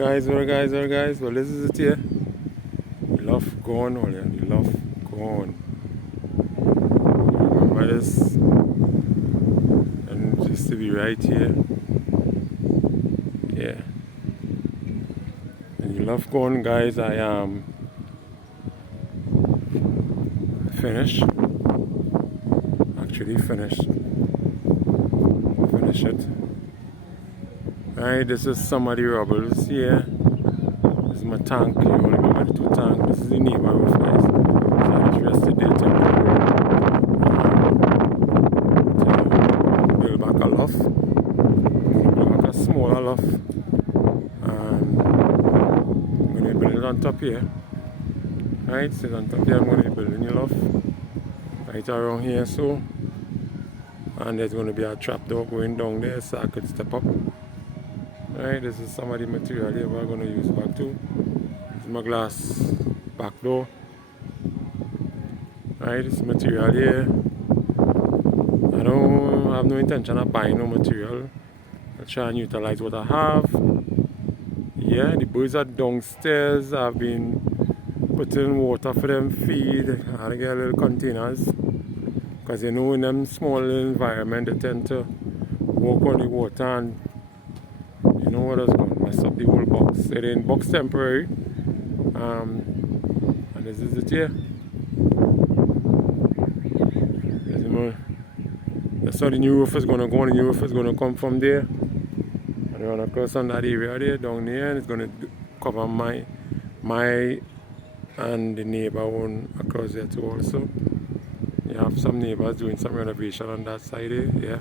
Well, this is it here. The loft gone, all yeah. The loft gone. Remember this? And just to be right here. Yeah. And the loft gone, guys. I am finished. Actually finished. Finish it. Alright, this is some of the rubbles here. This is my tank. You only remember the 2 tanks. This is the neighbor roof, guys. So I just rested there temporarily. To build back a loft. I'm going to build back a smaller loft. And I'm going to build it on top here. Right, so on top here I'm going to build a new loft. Right around here, so. And there's going to be a trap door going down there so I could step up. Right, this is some of the material here we're going to use back too. This is my glass back door. Right, this material here. I don't have no intention of buying no material. I'll try and utilize what I have. Yeah, the birds are downstairs. I've been putting water for them feed. I had to get little containers. Because you know in them small environment they tend to walk on the water and you know what is going to mess up the whole box. It ain't box temporary. And this is it here. That's how the new roof is going to go. The new roof is going to come from there. And we're going to cross on that area there, down there. And it's going to cover my and the neighbor one across there too also. You have some neighbors doing some renovation on that side there. Yeah.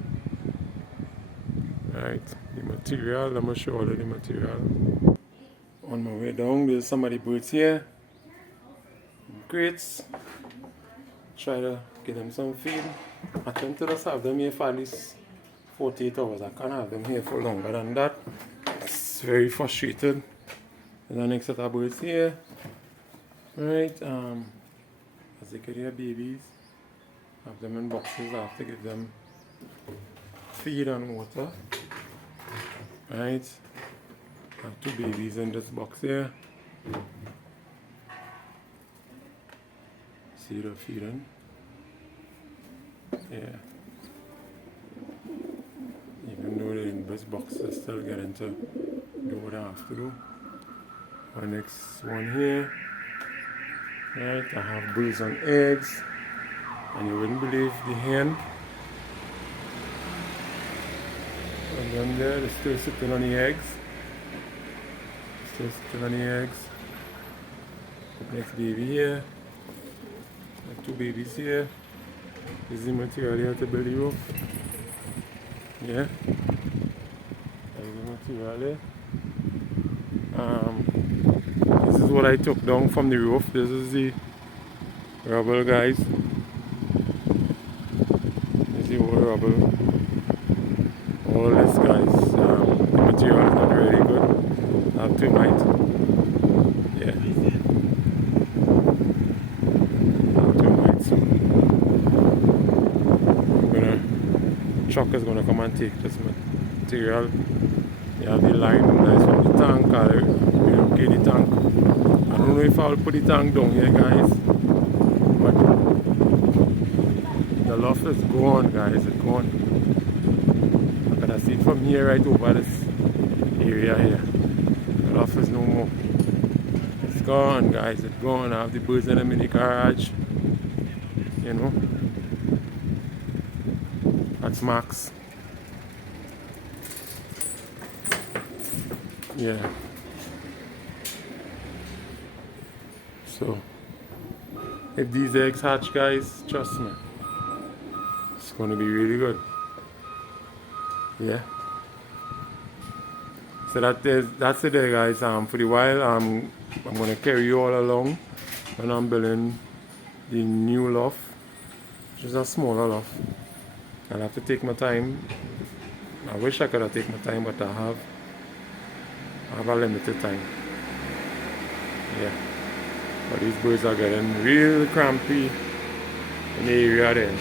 Right, the material, let me show you the material. On my way down, there's some of the birds here. Crates. Try to get them some feed. I tend to just have them here for at least 48 hours. I can't have them here for longer than that. It's very frustrated. There's the next set of birds here. Right, as you can hear, babies. Have them in boxes. I have to give them feed and water. Right, I have 2 babies in this box here. See the feeding. Yeah. Even though they're in this box, they're still getting to do what I have to do. My next one here. Right, I have birds on eggs. And you wouldn't believe the hen. And then there, they're still sitting on the eggs. Still sitting on the eggs. Next baby here. 2 babies here. This is the material here to build the roof. Yeah. There's the material there. This is what I took down from the roof. This is the rubble, guys. This is the whole rubble. All this, guys. The material is not really good. I have termite. Yeah. I have termite, so truck is gonna come and take this material. You have the line that's from the tank, or you don't get the tank. I don't know if I'll put the tank down here, guys. But the loft is gone, guys. It's gone. I can see it from here right over this area here. The loft is no more. It's gone, guys. It's gone. I have the birds in the mini garage. You know. That's Max. Yeah. So, if these eggs hatch, guys, trust me, it's going to be really good. Yeah. So that's it there, guys. For the while, I'm going to carry you all along when I'm building the new loft, which is a smaller loft. I'll have to take my time. I wish I could have taken my time, but I have a limited time. Yeah. But these birds are getting real crampy in the area then.